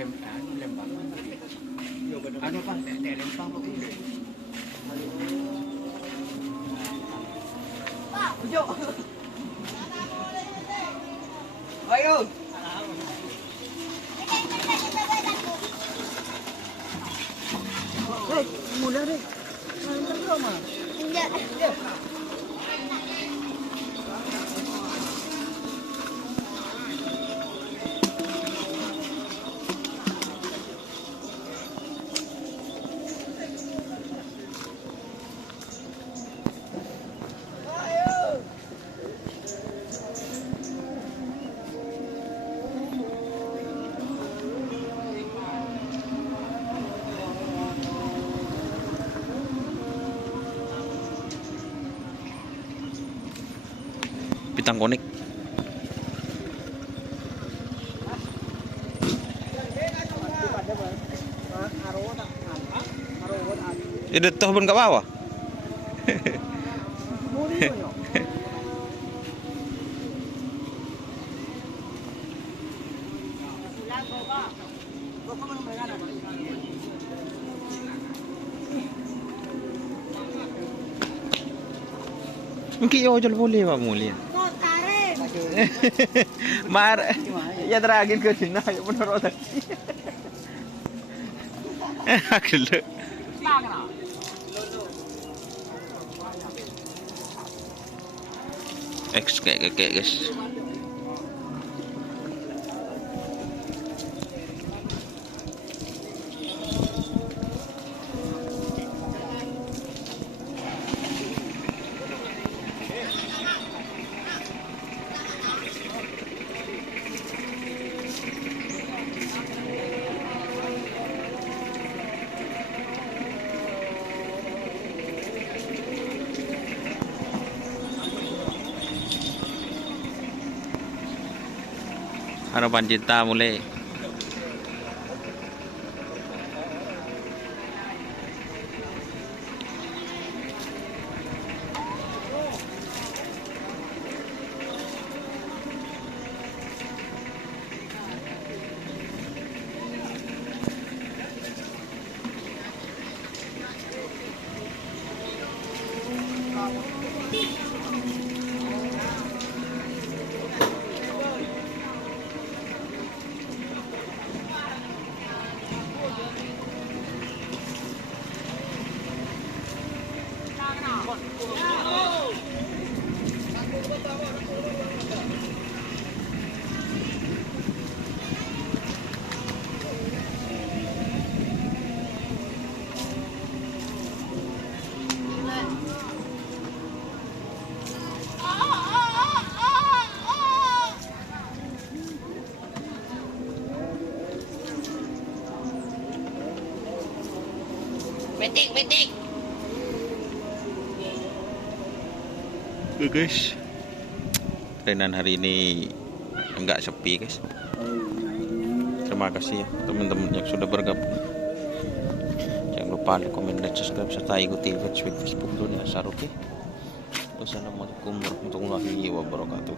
Lembang. Ano pa? Lembang po. Ujo. Ayun. Hey, mula deh. Mana mah? Enggak. Pitang konik. Itu toh pun ke bawah. Mungkin yo jual boleh pak mulia. Mar, ya terakhir ke sini, ya benar benar. Akhirnya. Kayak guys. Harapan cinta mulai. Metik. Guys, trenan hari ini enggak sepi guys. Terima kasih ya teman-teman yang sudah bergabung. Jangan lupa like, komen, dan subscribe serta ikuti Facebook Dunia Asar. Oke. Wassalamualaikum warahmatullahi wabarakatuh.